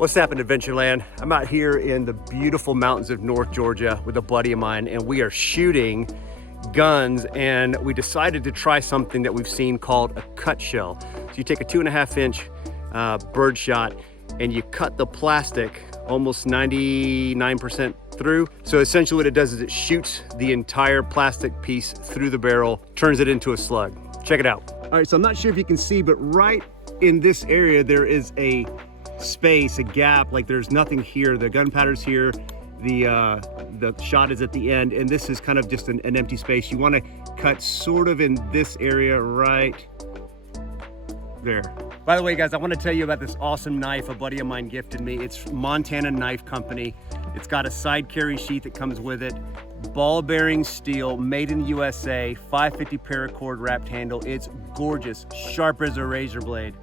What's happening, Adventureland? I'm out here in the beautiful mountains of North Georgia with a buddy of mine, and we are shooting guns, and we decided to try something that we've seen called a cut shell. So you take a 2.5-inch bird shot and you cut the plastic almost 99% through. So essentially what it does is it shoots the entire plastic piece through the barrel, turns it into a slug. Check it out. All right, so I'm not sure if you can see, but right in this area there is a space, a gap, like there's nothing here. The gunpowder's here, the shot is at the end, and this is kind of just an empty space. You want to cut sort of in this area right there. By the way, guys, I want to tell you about this awesome knife a buddy of mine gifted me. It's Montana Knife Company. It's got a side carry sheath that comes with it, ball bearing steel, made in the USA, 550 paracord wrapped handle. It's gorgeous, sharp as a razor blade.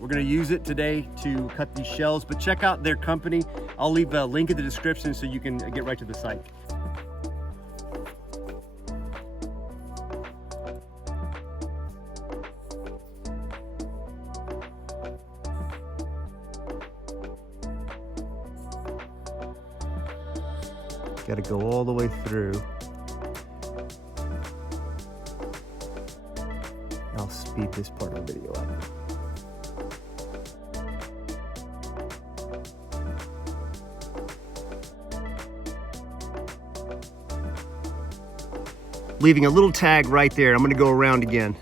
We're gonna use it today to cut these shells, but check out their company. I'll leave a link in the description so you can get right to the site. Got to go all the way through. I'll speed this part of the video up. Leaving a little tag right there. I'm going to go around again.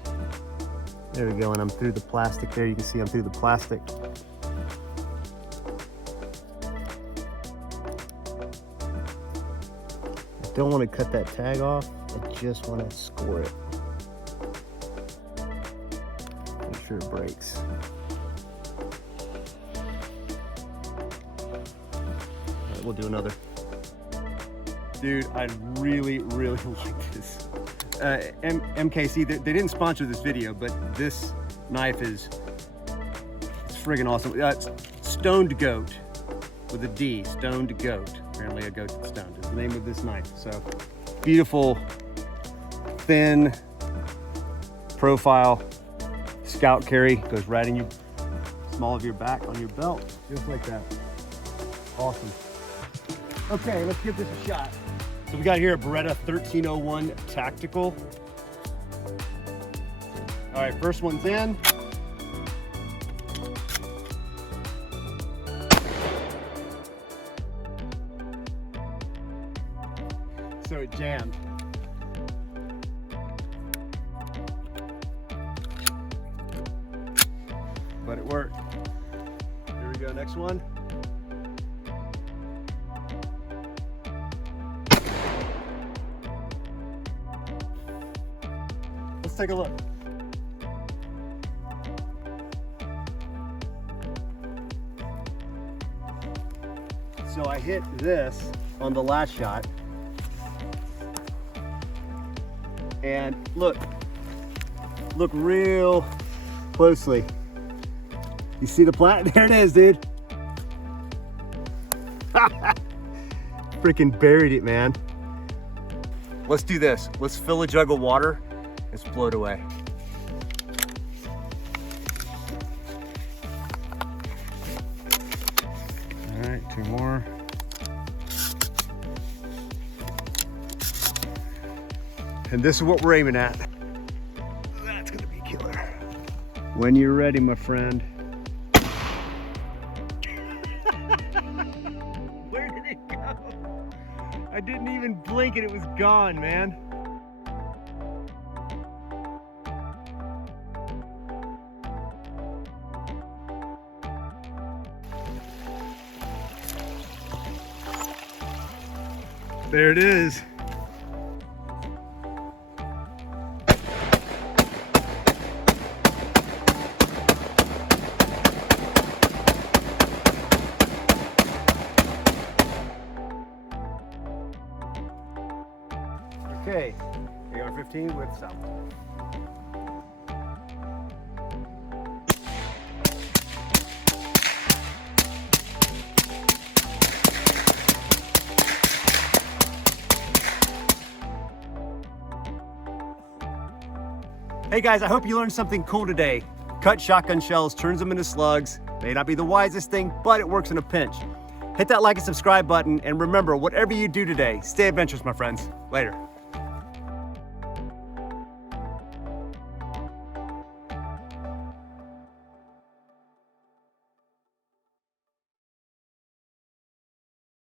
There we go, and I'm through the plastic there. You can see I'm through the plastic. I don't want to cut that tag off. I just want to score it. Make sure it breaks. All right, we'll do another. Dude, I really like this. MKC, they didn't sponsor this video, but this knife it's friggin' awesome. It's Stoned Goat with a D, Stoned Goat. Apparently a goat that's stoned is the name of this knife. So beautiful, thin profile, scout carry, goes right in your small of your back on your belt, just like that. Awesome. Okay, let's give this a shot. So we got here a Beretta 1301 Tactical. All right, first one's in. So it jammed. But it worked. Here we go, next one. Let's take a look. So I hit this on the last shot. And look real closely. You see the plat? There it is, dude. Freaking buried it, man. Let's do this. Let's fill a jug of water. Let's blow it away. All right, 2 more. And this is what we're aiming at. That's gonna be killer. When you're ready, my friend. Where did it go? I didn't even blink and it was gone, man. There it is. Okay, AR-15 with some. Hey guys, I hope you learned something cool today. Cut shotgun shells, turns them into slugs. May not be the wisest thing, but it works in a pinch. Hit that like and subscribe button, and remember, whatever you do today, stay adventurous, my friends. Later.